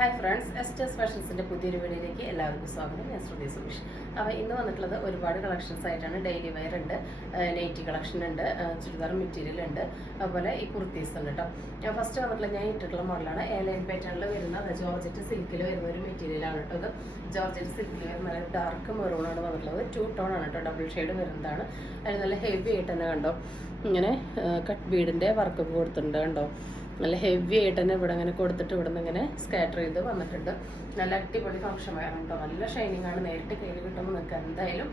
Hi friends, എസ്റ്റേഴ്സ് ഫാഷൻസിൻ്റെ പുതിയൊരു വീഡിയോയിലേക്ക് എല്ലാവർക്കും സ്വാഗതം. ഞാൻ ശ്രുതി സുമേഷ്. അപ്പോൾ ഇന്ന് വന്നിട്ടുള്ളത് ഒരുപാട് കളക്ഷൻസ് ആയിട്ടാണ്. ഡെയിലി വെയർ ഉണ്ട്, നൈറ്റി കളക്ഷൻ ഉണ്ട്, ചുരിദാർ മെറ്റീരിയൽ ഉണ്ട്, അതുപോലെ ഈ കുർത്തീസ് ഉണ്ട് കേട്ടോ. ഫസ്റ്റ് വന്നിട്ടുള്ള ഞാൻ ഇട്ടിട്ടുള്ള മോഡലാണ് എയർലൈൻ പാറ്റേണിൽ വരുന്ന ജോർജറ്റ് സിൽക്കിൽ വരുന്ന ഒരു മെറ്റീരിയലാണ് കേട്ടോ. ഇത് ജോർജറ്റ് സിൽക്കിൽ വരുന്ന ഡാർക്ക് മെറൂണാണ് വന്നിട്ടുള്ളത്. 2 ടോൺ ആണ് കേട്ടോ, ഡബിൾ ഷെയ്ഡ് വരുന്നതാണ്. അതിന് നല്ല ഹെവി ആയിട്ട് തന്നെ കണ്ടോ, ഇങ്ങനെ കട്ട് ബീഡിൻ്റെ വർക്കൊക്കെ കൊടുത്തിട്ടുണ്ട് കണ്ടോ. നല്ല ഹെവി ആയിട്ട് തന്നെ ഇവിടെ ഇങ്ങനെ കൊടുത്തിട്ട് ഇവിടെ നിന്ന് ഇങ്ങനെ സ്കാറ്റർ ചെയ്ത് വന്നിട്ടുണ്ട്. നല്ല അടിപൊളി ഫംഗ്ഷൻ വേണം കേട്ടോ. നല്ല ഷൈനിങ് ആണ്. നേരിട്ട് കയ്യിൽ കിട്ടുമ്പോൾ നിങ്ങൾക്ക് എന്തായാലും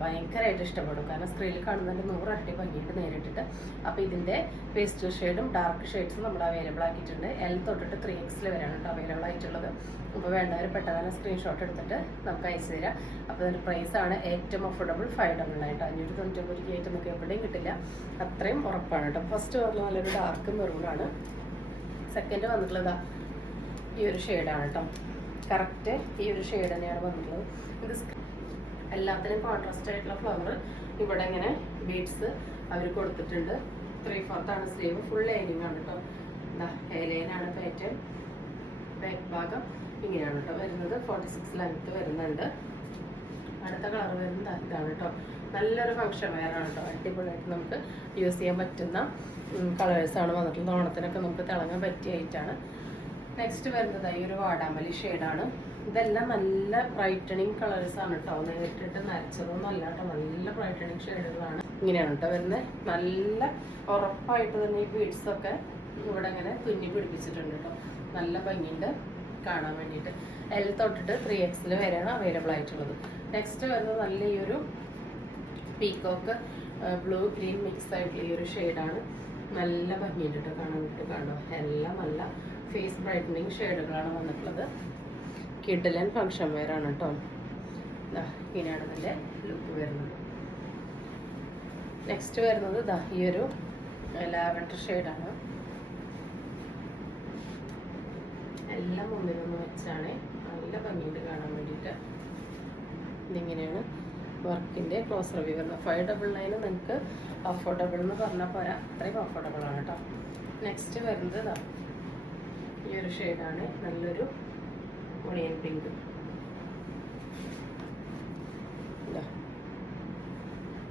ഭയങ്കരമായിട്ട് ഇഷ്ടപ്പെടും. കാരണം സ്ക്രീനിൽ കാണുന്നതിൻ്റെ 100 ഇരട്ടി ഭംഗിയിട്ട് നേരിട്ടിട്ട്. അപ്പോൾ ഇതിൻ്റെ പേസ്റ്റൽ ഷെയ്ഡും ഡാർക്ക് ഷെയ്ഡ്സും നമ്മൾ അവൈലബിൾ ആക്കിയിട്ടുണ്ട്. L തൊട്ടിട്ട് 3X വരെയാണ് കേട്ടോ അവൈലബിൾ ആയിട്ടുള്ളത്. അപ്പോൾ വേണ്ടവർ പെട്ടെന്ന് സ്ക്രീൻഷോട്ട് എടുത്തിട്ട് നമുക്ക് അയച്ചു തരാം. അപ്പോൾ അതിൻ്റെ പ്രൈസാണ് ഏറ്റവും അഫോർഡബിൾ 599 599 ആയിട്ട് നമുക്ക് എവിടെയും കിട്ടില്ല, അത്രയും ഉറപ്പാണ് കേട്ടോ. ഫസ്റ്റ് പറഞ്ഞാൽ നല്ലൊരു ഡാർക്ക് മെറൂണാണ്. സെക്കൻഡ് വന്നിട്ടുള്ളത് ഈ ഒരു ഷെയ്ഡാണ് കേട്ടോ. കറക്റ്റ് ഈ ഒരു ഷെയ്ഡ് തന്നെയാണ് വന്നിട്ടുള്ളത്. ഇത് എല്ലാത്തിനും കോൺട്രാസ്റ്റ് ആയിട്ടുള്ള ഫ്ലവർ ഇവിടെ ഇങ്ങനെ ബീഡ്സ് അവർ കൊടുത്തിട്ടുണ്ട്. 3/4 ആണ് സ്ലീവ്. ഫുൾ ലൈനിങ് ആണ് കേട്ടോ. എന്താ ലൈനാണ് പാറ്റേൺ. ബാക്ക് ഭാഗം ഇങ്ങനെയാണ് കേട്ടോ വരുന്നത്. 46 ലെങ്ത് വരുന്നുണ്ട്. അടുത്ത കളർ വരുന്നത് ഇതാണ് കേട്ടോ. നല്ലൊരു ഫംഗ്ഷൻ വെയറാണ് കേട്ടോ. അടിപൊളിയായിട്ട് നമുക്ക് യൂസ് ചെയ്യാൻ പറ്റുന്ന കളേഴ്സാണ് വന്നിട്ടുള്ളത്. ഓണത്തിനൊക്കെ നമുക്ക് തിളങ്ങാൻ പറ്റിയായിട്ടാണ്. നെക്സ്റ്റ് വരുന്നത് ഈ ഒരു വാടാമല്ലി ഷെയ്ഡാണ്. ഇതെല്ലാം നല്ല ബ്രൈറ്റണിങ് കളേഴ്സാണ് കേട്ടോ. നേരിട്ടിട്ട് നരച്ചതൊന്നും അല്ല കേട്ടോ. നല്ല ബ്രൈറ്റണിങ് ഷെയ്ഡുകളാണ്. ഇങ്ങനെയാണ് കേട്ടോ വരുന്നത്. നല്ല ഉറപ്പായിട്ട് തന്നെ ഈ ബീഡ്സൊക്കെ ഇവിടെ ഇങ്ങനെ തുന്നി പിടിപ്പിച്ചിട്ടുണ്ട് കേട്ടോ. നല്ല ഭംഗിയുണ്ട് കാണാൻ വേണ്ടിയിട്ട്. L തൊട്ടിട്ട് 3X വരെയാണ് അവൈലബിൾ ആയിട്ടുള്ളത്. നെക്സ്റ്റ് വരുന്നത് നല്ല ഈ ഒരു പീക്കോക്ക് ബ്ലൂ ഗ്രീൻ മിക്സ് ആയിട്ടുള്ള ഈ ഒരു ഷെയ്ഡാണ്. നല്ല ഭംഗിയുണ്ട് കേട്ടോ കാണാൻ വേണ്ടിയിട്ട്. കാണോ, എല്ലാം നല്ല ഫേസ് ബ്രൈറ്റനിങ് ഷെയ്ഡുകളാണ് വന്നിട്ടുള്ളത്. കിഡ്ലൻ ഫംഗ്ഷൻ വെയർ ആണ് കേട്ടോ. ഇങ്ങനെയാണ് ഇതിൻ്റെ ലുക്ക് വരുന്നത്. നെക്സ്റ്റ് വരുന്നത് ഇതാ ഈ ഒരു ലാവൻഡർ ഷെയ്ഡാണ്. എല്ലാം മുമ്പിലൊന്ന് വെച്ചാണ്. നല്ല ഭംഗിയുണ്ട് കാണാൻ വേണ്ടിയിട്ട്. ഇതിങ്ങനെയാണ് വർക്കിൻ്റെ ക്ലോസ് റിവ്യൂ വരുന്നത്. 599 നിങ്ങൾക്ക് അഫോർഡബിൾ എന്ന് പറഞ്ഞാൽ പോരാ, അത്രയും അഫോർഡബിൾ ആണ് കേട്ടോ. നെക്സ്റ്റ് വരുന്നത് ഇതാ ഈ ഒരു ഷെയ്ഡാണ്. നല്ലൊരു ഒണിയൻ പിങ്ക്.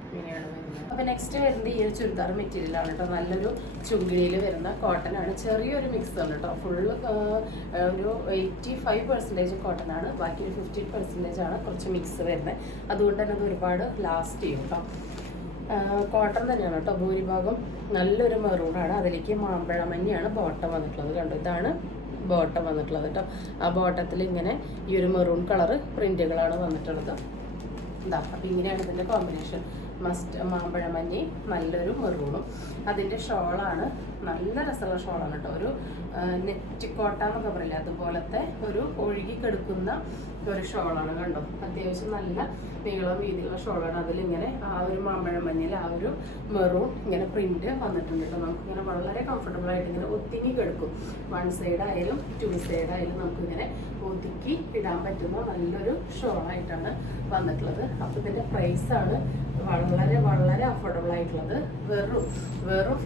ഇങ്ങനെയാണ് വരുന്നത്. അപ്പോൾ നെക്സ്റ്റ് വരുന്നത് ഈ ഒരു ചുരിദാർ മെറ്റീരിയലാണ് കേട്ടോ. നല്ലൊരു ചുങ്കിടിയിൽ വരുന്ന കോട്ടൺ ആണ്. ചെറിയൊരു മിക്സ് ആണ് കേട്ടോ. ഫുള്ള് ഒരു 85% കോട്ടൺ ആണ്. ബാക്കി ഒരു 15% ആണ് കുറച്ച് മിക്സ് വരുന്നത്. അതുകൊണ്ട് തന്നെ അത് ഒരുപാട് ലാസ്റ്റ് ചെയ്യും കേട്ടോ. കോട്ടൺ തന്നെയാണ് കേട്ടോ ഭൂരിഭാഗം. നല്ലൊരു മെറൂണാണ്. അതിലേക്ക് മാമ്പഴമഞ്ഞയാണ് ബോട്ടം വന്നിട്ടുള്ളത്. കണ്ടോ, ഇതാണ് ബോട്ടം വന്നിട്ടുള്ളത് കേട്ടോ. ആ ബോട്ടത്തിൽ ഇങ്ങനെ ഈ ഒരു മെറൂൺ കളറ് പ്രിന്റുകളാണ് വന്നിട്ടുള്ളത്. ഇതാ, അപ്പോൾ ഇങ്ങനെയാണ് ഇതിൻ്റെ കോമ്പിനേഷൻ. മസ്റ്റ് മാമ്പഴമഞ്ഞി നല്ലൊരു മെറൂണും. അതിൻ്റെ ഷോളാണ് നല്ല രസമുള്ള ഷോളാണ് കേട്ടോ. ഒരു നെറ്റ് കോട്ട എന്നൊക്കെ പറയില്ല, അതുപോലത്തെ ഒരു ഒഴുകി കിടക്കുന്ന ഒരു ഷോളാണ്. കണ്ടോ, അത്യാവശ്യം നല്ല നീളം വീതിയുള്ള ഷോളാണ്. അതിലിങ്ങനെ ആ ഒരു മാമ്പഴമഞ്ഞിൽ ആ ഒരു മെറൂൺ ഇങ്ങനെ പ്രിന്റ് വന്നിട്ടുണ്ട് കേട്ടോ. നമുക്കിങ്ങനെ വളരെ കംഫർട്ടബിൾ ആയിട്ട് ഇങ്ങനെ ഒതുങ്ങി കിടക്കും. 1 സൈഡ് ആയാലും 2 സൈഡ് ആയാലും നമുക്കിങ്ങനെ ഒതുക്കി ഇടാൻ പറ്റുന്ന നല്ലൊരു ഷോളായിട്ടാണ് വന്നിട്ടുള്ളത്. അപ്പോൾ ഇതിൻ്റെ പ്രൈസാണ് വളരെ വളരെ അഫോർഡബിൾ ആയിട്ടുള്ളത്. വെറും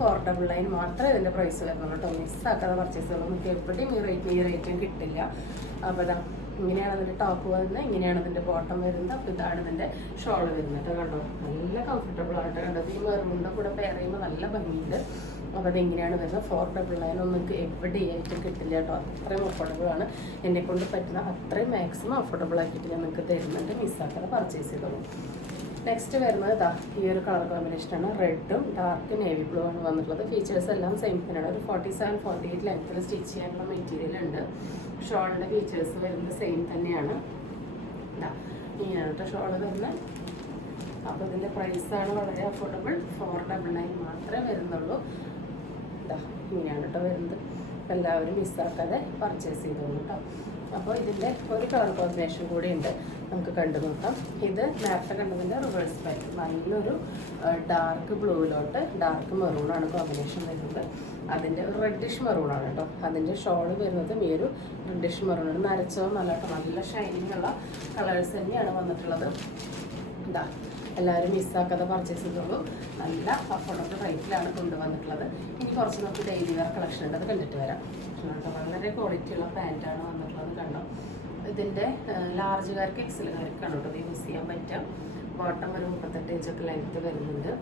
499 മാത്രമേ ഇതിൻ്റെ പ്രൈസ് വരുന്നുള്ളൂ കേട്ടോ. മിസ്സാക്കാതെ പർച്ചേസ് ചെയ്യുള്ളൂ. നമുക്ക് എവിടെയും ഈ റേറ്റും കിട്ടില്ല. അപ്പോൾ ഇതാ ഇങ്ങനെയാണ് ഇതിൻ്റെ ടോപ്പ് വരുന്നത്. ഇങ്ങനെയാണ് ഇതിൻ്റെ ബോട്ടം വരുന്നത്. അപ്പോൾ ഇതാണ് ഇതിൻ്റെ ഷോൾ വരുന്നത് കണ്ടോ. നല്ല കംഫർട്ടബിൾ ആയിട്ട് കണ്ടത്. ഈ മെറൂണിൻ്റെ കൂടെ പെയർ ചെയ്യുമ്പോൾ നല്ല ഭംഗിയുണ്ട്. അപ്പോൾ അതെങ്ങനെയാണ് വരുന്നത്. 499 ഒന്നും നിങ്ങൾക്ക് എവിടെയായിട്ടും കിട്ടില്ല കേട്ടോ. അത്രയും അഫോർഡബിൾ ആണ്. എന്നെക്കൊണ്ട് പറ്റുന്ന അത്രയും മാക്സിമം അഫോർഡബിൾ ആക്കിയിട്ട് ഞാൻ നിങ്ങൾക്ക് തരുന്നുണ്ട്. മിസ്സാക്കാതെ പർച്ചേസ് ചെയ്തോളൂ. നെക്സ്റ്റ് വരുന്നത് ഇതാ ഈ ഒരു കളർ കോമ്പിനേഷനാണ്. റെഡും ഡാർക്ക് നേവി ബ്ലൂ ആണ് വന്നിട്ടുള്ളത്. ഫീച്ചേഴ്സ് എല്ലാം സെയിം തന്നെയാണ്. ഒരു 47-48 ലെങ്ത്തിൽ സ്റ്റിച്ച് ചെയ്യാനുള്ള മെറ്റീരിയൽ ഉണ്ട്. ഷോളിൻ്റെ ഫീച്ചേഴ്സ് വരുന്നത് സെയിം തന്നെയാണ്. ഇതാ ഇങ്ങനെയാണ് കേട്ടോ ഷോൾ വരുന്നത്. അപ്പോൾ ഇതിൻ്റെ പ്രൈസാണ് വളരെ അഫോർഡബിൾ. 499 മാത്രമേ വരുന്നുള്ളൂ. ഇതാ ഇങ്ങനെയാണ് കേട്ടോ വരുന്നത്. എല്ലാവരും മിസ്സാക്കാതെ പർച്ചേസ് ചെയ്തോളൂ കേട്ടോ. അപ്പോൾ ഇതിൻ്റെ ഒരു കളർ കോമ്പിനേഷൻ കൂടി ഉണ്ട്, നമുക്ക് കണ്ടു നോക്കാം. ഇത് നേരത്തെ കണ്ടതിൻ്റെ റിവേഴ്സ് ബാക്ക്. നല്ലൊരു ഡാർക്ക് ബ്ലൂവിലോട്ട് ഡാർക്ക് മെറൂണാണ് കോമ്പിനേഷൻ വരുന്നത്. അതിൻ്റെ ഒരു റെഡിഷ് മെറൂണാണ് കേട്ടോ. അതിൻ്റെ ഷോള് വരുന്നത് ഈ ഒരു റെഡിഷ് മെറൂണാണ്. നരച്ചോ നല്ല കേട്ടോ. നല്ല ഷൈനിങ് ഉള്ള കളേഴ്സ് തന്നെയാണ് വന്നിട്ടുള്ളത്. ഇതാ എല്ലാവരും മിസ്സാക്കാതെ പർച്ചേസ് ചെയ്തോളൂ. നല്ല അഫോർഡബിൾ റേറ്റിലാണ് കൊണ്ടുവന്നിട്ടുള്ളത്. ഇനി കുറച്ച് നമുക്ക് ഡെയിലി വെയർ കളക്ഷൻ ഉണ്ട്, അത് കണ്ടിട്ട് വരാം. വളരെ ക്വാളിറ്റിയുള്ള പാൻറ്റാണ് വന്നിട്ടുള്ളത്. കണ്ടോ, ഇതിൻ്റെ ലാർജുകാർക്ക് എക്സലുകാർക്ക് കണ്ടോ ഇത് യൂസ് ചെയ്യാൻ പറ്റും. ബോട്ടം ഒരു 38 ഇഞ്ചൊക്കെ ലെങ്ത്ത് വരുന്നുണ്ട്.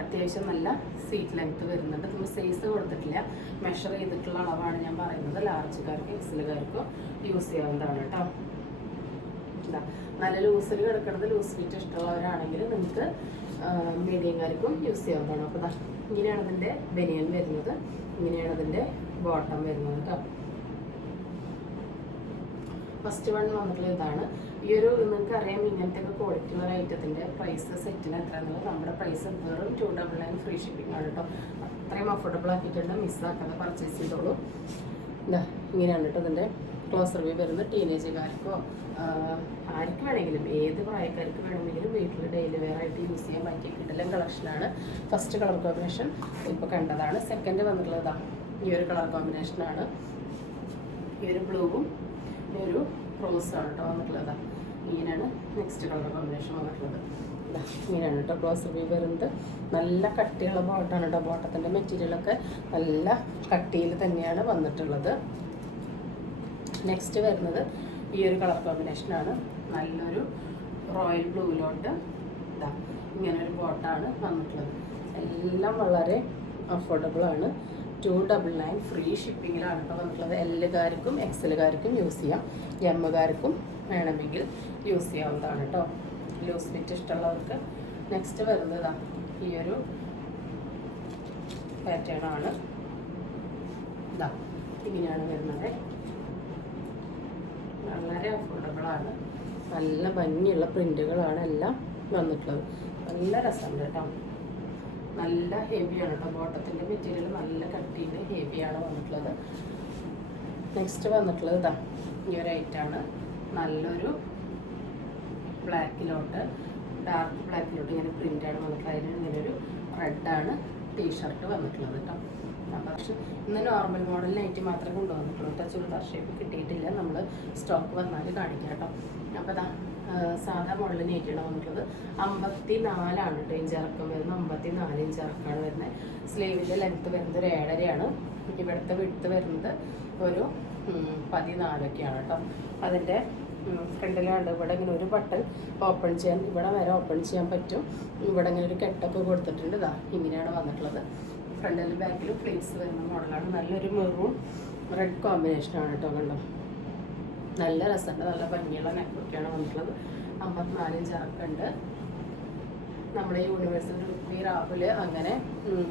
അത്യാവശ്യം നല്ല സീറ്റ് ലെങ്ത്ത് വരുന്നുണ്ട്. നമ്മൾ സൈസ് കൊടുത്തിട്ടില്ല, മെഷർ ചെയ്തിട്ടുള്ള അളവാണ് ഞാൻ പറയുന്നത്. ലാർജുകാർക്കും എക്സലുകാർക്കും യൂസ് ചെയ്യാവുന്നതാണ് കേട്ടോ. നല്ല ലൂസിൽ കിടക്കുന്നത്, ലൂസ് ഫിറ്റ് ഇഷ്ടമുള്ളവരാണെങ്കിൽ നിങ്ങൾക്ക് മീഡിയംകാർക്കും യൂസ് ചെയ്യാവുന്നതാണ്. അപ്പോൾ ഇങ്ങനെയാണ് ഇതിൻ്റെ ബനിയൻ വരുന്നത്, ഇങ്ങനെയാണ് ഇതിൻ്റെ ബോട്ടം വരുന്നത് കേട്ടോ. ഫസ്റ്റ് വൺ വന്നിട്ടുള്ള ഇതാണ്. ഈ ഒരു നിങ്ങൾക്ക് അറിയാം ഇങ്ങനത്തെ ഒക്കെ ക്വാളിറ്റി ഉള്ള ഐറ്റത്തിൻ്റെ പ്രൈസ് സെറ്റിന് എത്ര എന്നുള്ളത്. നമ്മുടെ പ്രൈസ് വെറും 299 ഫ്രീ ഷിപ്പിംഗ് ആണ് കേട്ടോ. അത്രയും അഫോർഡബിൾ ആക്കിയിട്ടുണ്ട്. മിസ്സാക്കാതെ പർച്ചേസ് ചെയ്തോളൂ. ഇങ്ങനെയാണ് കേട്ടോ ഇതിൻ്റെ ക്ലോസ് റിവ്യൂ വരുന്നത്. ടീനേജുകാർക്കോ ആർക്ക് വേണമെങ്കിലും, ഏത് പ്രായക്കാർക്ക് വേണമെങ്കിലും വീട്ടിൽ ഡെയിലി വെയർ ആയിട്ട് യൂസ് ചെയ്യാൻ പറ്റിയ കിടലൻ കളക്ഷനാണ്. ഫസ്റ്റ് കളർ കോമ്പിനേഷൻ ഇപ്പോൾ കണ്ടതാണ്. സെക്കൻഡ് വന്നിട്ടുള്ളത് ഈ ഒരു കളർ കോമ്പിനേഷനാണ്. ഈ ഒരു ബ്ലൂവും ഈ ഒരു റോസാണ് കേട്ടോ വന്നിട്ടുള്ളത്. ഇങ്ങനെയാണ് നെക്സ്റ്റ് കളർ കോമ്പിനേഷൻ വന്നിട്ടുള്ളത്. ഇങ്ങനെയാണ് കേട്ടോ ക്ലോസ് റിവ്യൂ വരുന്നത്. നല്ല കട്ടിയുള്ള ബോട്ടാണ് കേട്ടോ. ബോട്ടത്തിൻ്റെ മെറ്റീരിയലൊക്കെ നല്ല കട്ടിയിൽ തന്നെയാണ് വന്നിട്ടുള്ളത്. നെക്സ്റ്റ് വരുന്നത് ഈ ഒരു കളർ കോമ്പിനേഷനാണ്. നല്ലൊരു റോയൽ ബ്ലൂവിലോട്ട് ഇങ്ങനൊരു ബോട്ടാണ് വന്നിട്ടുള്ളത്. എല്ലാം വളരെ അഫോർഡബിൾ ആണ്. 299 ഫ്രീ ഷിപ്പിങ്ങിലാണ് കേട്ടോ വന്നിട്ടുള്ളത്. എല്ലുകാർക്കും എക്സലുകാർക്കും യൂസ് ചെയ്യാം, എമ്മുകാർക്കും വേണമെങ്കിൽ യൂസ് ചെയ്യാവുന്നതാണ് കേട്ടോ. ലൂസ് ഫിറ്റ് ഇഷ്ടമുള്ളവർക്ക്. നെക്സ്റ്റ് വരുന്നത് ഈ ഒരു പാറ്റേൺ ആണ്. ഇങ്ങനെയാണ് വരുന്നത്. വളരെ അഫോർഡബിൾ ആണ്. നല്ല ഭംഗിയുള്ള പ്രിന്റുകളാണ് എല്ലാം വന്നിട്ടുള്ളത്. നല്ല രസമുണ്ട് കേട്ടോ. നല്ല ഹെവിയാണ് കേട്ടോ. ബോട്ടത്തിൻ്റെ മെറ്റീരിയൽ നല്ല കട്ടിയിൽ ഹെവിയാണ് വന്നിട്ടുള്ളത്. നെക്സ്റ്റ് വന്നിട്ടുള്ളത് ഈ ഒരു ഐറ്റാണ്. നല്ലൊരു ബ്ലാക്കിലോട്ട്, ഡാർക്ക് ബ്ലാക്കിലോട്ട് ഇങ്ങനെ പ്രിൻ്റാണ് വന്നിട്ടുള്ളത്. അതിന് ഇങ്ങനൊരു റെഡാണ് ടീഷർട്ട് വന്നിട്ടുള്ളത് കേട്ടോ. പക്ഷെ ഇന്ന് നോർമൽ മോഡൽ നൈറ്റ് മാത്രമേ കൊണ്ടുവന്നിട്ടുള്ളൂ കേട്ടോ. ചുരിദാർ ഷേപ്പ് കിട്ടിയിട്ടില്ല. നമ്മൾ സ്റ്റോക്ക് വന്നാൽ കാണിക്കാം കേട്ടോ. അപ്പോൾ സാധാ മോഡൽ നൈറ്റിയാണ് വന്നിട്ടുള്ളത്. 54 കേട്ടോ ഇഞ്ച് ഇറക്കം വരുന്നത്. 54 ഇഞ്ച് ഇറക്കമാണ് വരുന്നത്. സ്ലീവിൻ്റെ ലെങ്ത്ത് വരുന്നത് ഒരു 7.5 ഇവിടുത്തെ വിഡ്ത്ത് വരുന്നത് ഒരു 14ഒക്കെയാണ് കേട്ടോ. അതിൻ്റെ ഫ്രണ്ടിലാണ്ട് ഇവിടെ ഇങ്ങനെ ഒരു ബട്ടൺ ഓപ്പൺ ചെയ്യാൻ, ഇവിടെ വരെ ഓപ്പൺ ചെയ്യാൻ പറ്റും. ഇവിടെ ഇങ്ങനെ ഒരു കെട്ടൊക്കെ കൊടുത്തിട്ടുണ്ട്. ഇങ്ങനെയാണ് വന്നിട്ടുള്ളത്. ഫ്രണ്ടിലും ബാക്കിലും പ്ലേറ്റ്സ് വരുന്ന മോഡലാണ്. നല്ലൊരു മെറൂൺ റെഡ് കോമ്പിനേഷനാണ് കേട്ടോ. കണ്ടോ, നല്ല രസമുണ്ട്. നല്ല ഭംഗിയുള്ള നെക്കൊക്കെയാണ് വന്നിട്ടുള്ളത്. 54 ഇഞ്ച് ഇറക്കുണ്ട്. നമ്മുടെ യൂണിവേഴ്സൽ റുപ്പി, രാഹുൽ, അങ്ങനെ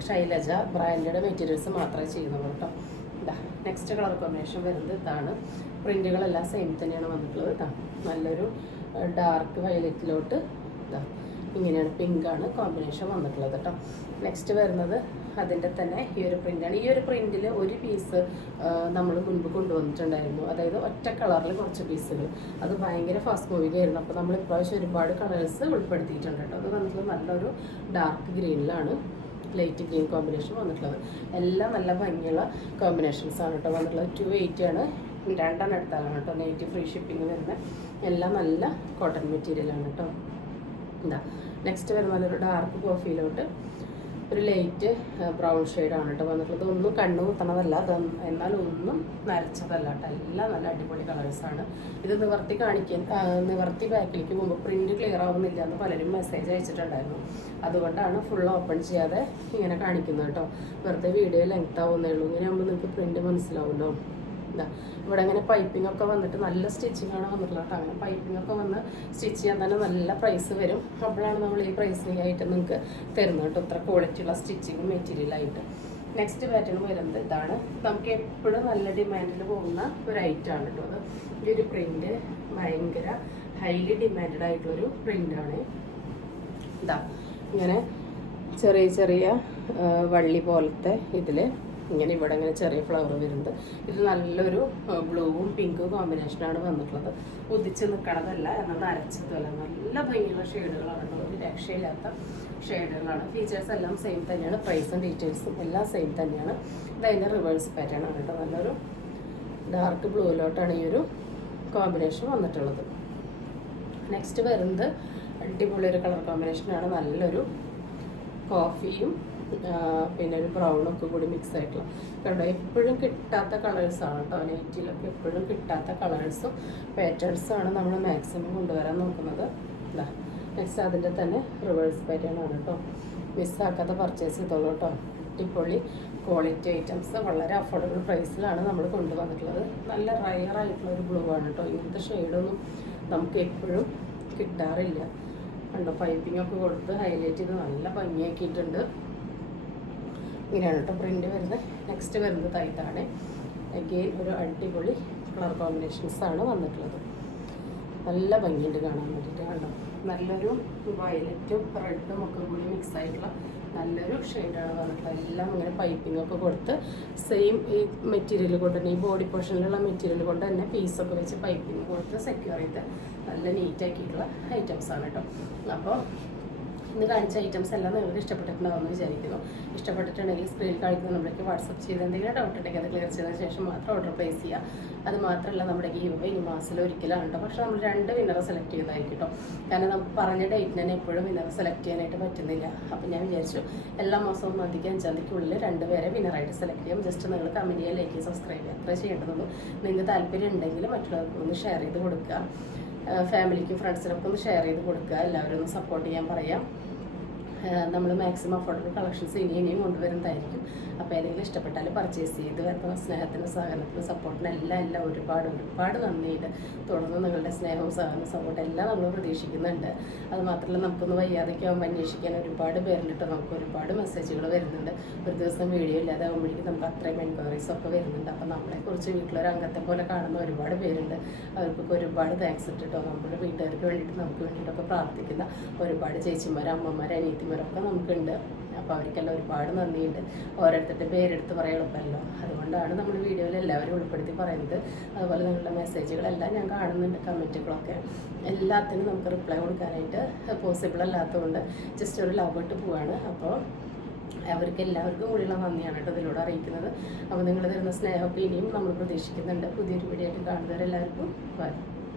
ശൈലജ ബ്രാൻഡഡ് മെറ്റീരിയൽസ് മാത്രമേ ചെയ്യുന്നുള്ളൂ കേട്ടോ. നെക്സ്റ്റ് കളർ കോമ്പിനേഷൻ വരുന്നത് ഇതാണ്. പ്രിൻറ്റുകളെല്ലാം സെയിം തന്നെയാണ് വന്നിട്ടുള്ളത് കേട്ടോ. നല്ലൊരു ഡാർക്ക് വയലറ്റിലോട്ട് ഇങ്ങനെയാണ് പിങ്കാണ് കോമ്പിനേഷൻ വന്നിട്ടുള്ളത് കേട്ടോ. നെക്സ്റ്റ് വരുന്നത് അതിൻ്റെ തന്നെ ഈ ഒരു പ്രിൻ്റാണ്. ഈ ഒരു പ്രിൻറ്റിൽ ഒരു പീസ് നമ്മൾ മുൻപ് കൊണ്ടുവന്നിട്ടുണ്ടായിരുന്നു. അതായത് ഒറ്റ കളറിൽ കുറച്ച് പീസുകൾ. അത് ഭയങ്കര ഫാസ്റ്റ് മൂവിങ് ആയിരുന്നു. അപ്പോൾ നമ്മൾ ഇപ്രാവശ്യം ഒരുപാട് കളേഴ്സ് ഉൾപ്പെടുത്തിയിട്ടുണ്ട് കേട്ടോ. അത് വന്നിട്ടുള്ളത് നല്ലൊരു ഡാർക്ക് ഗ്രീനിലാണ് ലൈറ്റ് ഗ്രീൻ കോമ്പിനേഷൻ വന്നിട്ടുള്ളത്. എല്ലാം നല്ല ഭംഗിയുള്ള കോമ്പിനേഷൻസാണ് കേട്ടോ വന്നിട്ടുള്ളത്. 280 ആണ്. 2 എടുത്താലാണ് കേട്ടോ. നെറ്റ് ഫ്രീ ഷിപ്പിംഗ് വരുന്നത്. എല്ലാം നല്ല കോട്ടൺ മെറ്റീരിയലാണ് കേട്ടോ. നെക്സ്റ്റ് വരുന്ന നല്ലൊരു ഡാർക്ക് കോഫിയിലോട്ട് ഒരു ലൈറ്റ് ബ്രൗൺ ഷെയ്ഡാണ് കേട്ടോ വന്നിട്ടുള്ളത്. ഒന്നും കണ്ണു കുത്തണതല്ല, എന്നാൽ ഒന്നും നരച്ചതല്ല കേട്ടോ. എല്ലാം നല്ല അടിപൊളി കളേഴ്സാണ്. ഇത് നിവർത്തി ബാക്കിലേക്ക് പോകുമ്പോൾ പ്രിൻറ്റ് ക്ലിയർ ആവുന്നില്ല എന്ന് പലരും മെസ്സേജ് അയച്ചിട്ടുണ്ടായിരുന്നു. അതുകൊണ്ടാണ് ഫുൾ ഓപ്പൺ ചെയ്യാതെ ഇങ്ങനെ കാണിക്കുന്നത് കേട്ടോ. വെറുതെ വീഡിയോ ലെങ്ത് ആവുന്നേ ഉള്ളൂ. ഇങ്ങനെ ആകുമ്പോൾ നിങ്ങൾക്ക് പ്രിൻറ്റ് മനസ്സിലാവുമല്ലോ. ഇവിടെ അങ്ങനെ പൈപ്പിംഗ് ഒക്കെ വന്നിട്ട് നല്ല സ്റ്റിച്ചിങ് ആണ് വന്നിട്ടുള്ളത് കേട്ടോ. അങ്ങനെ പൈപ്പിംഗ് ഒക്കെ വന്ന് സ്റ്റിച്ച് ചെയ്യാൻ തന്നെ നല്ല പ്രൈസ് വരും. അപ്പോഴാണ് നമ്മൾ ഈ പ്രൈസിലായിട്ട് നിങ്ങൾക്ക് തരുന്നത് കേട്ടോ. ഇത്ര ക്വാളിറ്റിയുള്ള സ്റ്റിച്ചിങ്ങും മെറ്റീരിയലായിട്ട്. നെക്സ്റ്റ് പാറ്റേൺ വരുന്നത് ഇതാണ്. നമുക്ക് എപ്പോഴും നല്ല ഡിമാൻഡിൽ പോകുന്ന ഒരു ഐറ്റമാണ് കേട്ടോ. അത് ഈ ഒരു പ്രിൻ്റ് ഭയങ്കര ഹൈലി ഡിമാൻഡഡ് ആയിട്ടുള്ളൊരു പ്രിൻ്റാണ്. ഇങ്ങനെ ചെറിയ ചെറിയ വള്ളി പോലത്തെ ഇതിൽ ഇങ്ങനെ ഇവിടെ ഇങ്ങനെ ചെറിയ ഫ്ലവർ വരുന്നത്. ഇത് നല്ലൊരു ബ്ലൂവും പിങ്കും കോമ്പിനേഷനാണ് വന്നിട്ടുള്ളത്. ഉദിച്ച് നിൽക്കണതല്ല, എന്നാൽ നരച്ചതല്ല. നല്ല ഭംഗിയുള്ള ഷെയ്ഡുകളാണ് കേട്ടോ. ഒരു രക്ഷയില്ലാത്ത ഷെയ്ഡുകളാണ്. ഫീച്ചേഴ്സ് എല്ലാം സെയിം തന്നെയാണ്. പ്രൈസും ഡീറ്റെയിൽസും എല്ലാം സെയിം തന്നെയാണ്. ഇതതിൻ്റെ റിവേഴ്സ് പാറ്റേൺ ആണ് കേട്ടോ. നല്ലൊരു ഡാർക്ക് ബ്ലൂവിലോട്ടാണ് ഈ ഒരു കോമ്പിനേഷൻ വന്നിട്ടുള്ളത്. നെക്സ്റ്റ് വരുന്നത് അടിപൊളി ഒരു കളർ കോമ്പിനേഷനാണ്. നല്ലൊരു കോഫിയും പിന്നെ ഒരു ബ്രൗണൊക്കെ കൂടി മിക്സ് ആയിട്ടുള്ള കണ്ടോ. എപ്പോഴും കിട്ടാത്ത കളേഴ്സാണ് കേട്ടോ. നൈറ്റിയിലൊക്കെ എപ്പോഴും കിട്ടാത്ത കളേഴ്സും പാറ്റേൺസുമാണ് നമ്മൾ മാക്സിമം കൊണ്ടുവരാൻ നോക്കുന്നത്. ഇതാ നെക്സ്റ്റ് അതിൻ്റെ തന്നെ റിവേഴ്സ് പാറ്റേൺ ആണ് കേട്ടോ. മിസ്സാക്കാത്ത പർച്ചേസ് ചെയ്തോളൂ കേട്ടോ. അടിപൊളി ക്വാളിറ്റി ഐറ്റംസ് വളരെ അഫോർഡബിൾ പ്രൈസിലാണ് നമ്മൾ കൊണ്ടുവന്നിട്ടുള്ളത്. നല്ല റയറായിട്ടുള്ളൊരു ബ്ലൂ ആണ് കേട്ടോ. ഇങ്ങനത്തെ ഷെയ്ഡൊന്നും നമുക്ക് എപ്പോഴും കിട്ടാറില്ല. കണ്ടോ പൈപ്പിംഗ് ഒക്കെ കൊടുത്ത് ഹൈലൈറ്റ് ചെയ്ത് നല്ല ഭംഗിയാക്കിയിട്ടുണ്ട്. ഇങ്ങനെയാണ് കേട്ടോ പ്രിൻ്റ് വരുന്നത്. നെക്സ്റ്റ് വരുന്നത് തൈത്താണ്. അഗെയിൻ ഒരു അടിപൊളി കളർ കോമ്പിനേഷൻസാണ് വന്നിട്ടുള്ളത്. നല്ല ഭംഗിയുണ്ട് കാണാൻ വേണ്ടിയിട്ട്. കണ്ടോ നല്ലൊരു വയലറ്റും റെഡും ഒക്കെ കൂടി മിക്സ് ആയിട്ടുള്ള നല്ലൊരു ഷെയ്ഡാണ് വന്നിട്ടുള്ളത്. എല്ലാം ഇങ്ങനെ പൈപ്പിംഗ് ഒക്കെ കൊടുത്ത് സെയിം ഈ മെറ്റീരിയൽ കൊണ്ട് തന്നെ, ഈ ബോഡി പോർഷനിലുള്ള മെറ്റീരിയൽ കൊണ്ട് തന്നെ പീസൊക്കെ വെച്ച് പൈപ്പിംഗ് കൊടുത്ത് സെക്യൂർ ചെയ്ത് നല്ല നീറ്റാക്കിയിട്ടുള്ള ഐറ്റംസാണ് കേട്ടോ. അപ്പോൾ ഇന്ന് കാണിച്ച ഐറ്റംസ് എല്ലാം നിങ്ങൾക്ക് ഇഷ്ടപ്പെട്ടിട്ടുണ്ടാവുമെന്ന് വിചാരിക്കുന്നു. ഇഷ്ടപ്പെട്ടിട്ടുണ്ടെങ്കിൽ സ്ക്രീനിൽ കാണിക്കുന്ന നമ്മൾക്ക് വാട്സപ്പ് ചെയ്ത് എന്തെങ്കിലും ഡൗട്ട് ഉണ്ടെങ്കിൽ അത് ക്ലിയർ ചെയ്തതിന് ശേഷം മാത്രം ഓർഡർ പ്ലേസ് ചെയ്യുക. അത് മാത്രമല്ല നമ്മുടെ ഗീവ് ഇനി മാസത്തിൽ ഒരിക്കലാണ് കേട്ടോ. പക്ഷേ നമ്മൾ 2 വിന്നറെ സെലക്ട് ചെയ്യുന്നതായിരിക്കും കേട്ടോ. കാരണം നമുക്ക് പറഞ്ഞ ഡേറ്റിന് തന്നെ എപ്പോഴും വിന്നറെ സെലക്ട് ചെയ്യാനായിട്ട് പറ്റുന്നില്ല. അപ്പോൾ ഞാൻ വിചാരിച്ചു എല്ലാ മാസവും മതിക്ക് 5-ാം തീയതിക്കുള്ളിൽ 2 പേരെ വിന്നറായിട്ട് സെലക്ട് ചെയ്യാം. ജസ്റ്റ് നിങ്ങൾ കമൻറ്റ് ചെയ്യുക, ലൈക്ക് ചെയ്യുക, സബ്സ്ക്രൈബ് ചെയ്യുക, അത്രേ ചെയ്യേണ്ടതുള്ളൂ. നിങ്ങൾക്ക് താല്പര്യം ഉണ്ടെങ്കിൽ മറ്റുള്ളവർക്ക് ഒന്ന് ഷെയർ ചെയ്ത് കൊടുക്കുക. ഫാമിലിക്കും ഫ്രണ്ട്സിനൊക്കെ ഒന്ന് ഷെയർ ചെയ്ത് കൊടുക്കുക. എല്ലാവരും ഒന്ന് സപ്പോർട്ട് ചെയ്യാൻ പറയാം. നമ്മൾ മാക്സിമം അഫോർഡബിൾ കളക്ഷൻസ് ഇനിയും കൊണ്ടുവരുന്നതായിരിക്കും. അപ്പോൾ ഏതെങ്കിലും ഇഷ്ടപ്പെട്ടാൽ പർച്ചേസ് ചെയ്ത് വരുന്ന സ്നേഹത്തിനും സഹകരണത്തിനും സപ്പോർട്ടിനും എല്ലാം ഒരുപാട് നന്ദിയുണ്ട്. തുടർന്ന് നിങ്ങളുടെ സ്നേഹവും സഹകരണവും സപ്പോർട്ടും എല്ലാം നമ്മൾ പ്രതീക്ഷിക്കുന്നുണ്ട്. അതുമാത്രമല്ല നമുക്കൊന്ന് വയ്യാതൊക്കെ ആകുമ്പോൾ അന്വേഷിക്കാൻ ഒരുപാട് പേരിലിട്ട് നമുക്ക് ഒരുപാട് മെസ്സേജുകൾ വരുന്നുണ്ട്. ഒരു ദിവസം വീഡിയോ ഇല്ലാതെ ആകുമ്പോഴേക്കും നമുക്ക് അത്രയും എൻക്വയറീസ് ഒക്കെ വരുന്നുണ്ട്. അപ്പോൾ നമ്മളെക്കുറിച്ച് വീട്ടിലൊരു അംഗത്തെ പോലെ കാണുന്ന ഒരുപാട് പേരുണ്ട്. അവർക്കൊക്കെ ഒരുപാട് താങ്ക്സ് ഇട്ടിട്ടോ. നമ്മുടെ വീട്ടുകാർക്ക് വേണ്ടിയിട്ട് നമുക്ക് വേണ്ടിയിട്ടൊക്കെ പ്രാർത്ഥിക്കുന്ന ഒരുപാട് ചേച്ചിമാർ, അമ്മമാർ, അനിയത്തിമാരൊക്കെ നമുക്കുണ്ട്. അപ്പോൾ അവർക്കെല്ലാം ഒരുപാട് നന്ദിയുണ്ട്. ഓരോരുത്തരുടെ പേരെടുത്ത് പറയാൻ എളുപ്പമല്ലോ. അതുകൊണ്ടാണ് നമ്മൾ വീഡിയോയിൽ എല്ലാവരും ഉൾപ്പെടുത്തി പറയുന്നത്. അതുപോലെ നിങ്ങളുടെ മെസ്സേജുകളെല്ലാം ഞാൻ കാണുന്നുണ്ട്, കമൻറ്റുകളൊക്കെ. എല്ലാത്തിനും നമുക്ക് റിപ്ലൈ കൊടുക്കാനായിട്ട് പോസിബിൾ അല്ലാത്തതുകൊണ്ട് ജസ്റ്റ് ഒരു ലവ് ഇട്ട് പോവാണ്. അപ്പോൾ അവർക്ക് എല്ലാവർക്കും കൂടിയുള്ള നന്ദിയാണ് കേട്ടോ ഇതിലൂടെ അറിയിക്കുന്നത്. അപ്പോൾ നിങ്ങൾ തരുന്ന സ്നേഹമൊക്കെ ഇനിയും നമ്മൾ പ്രതീക്ഷിക്കുന്നുണ്ട്. പുതിയൊരു വീഡിയോ ആയിട്ട് കാണുന്നവരെല്ലാവർക്കും ബൈ.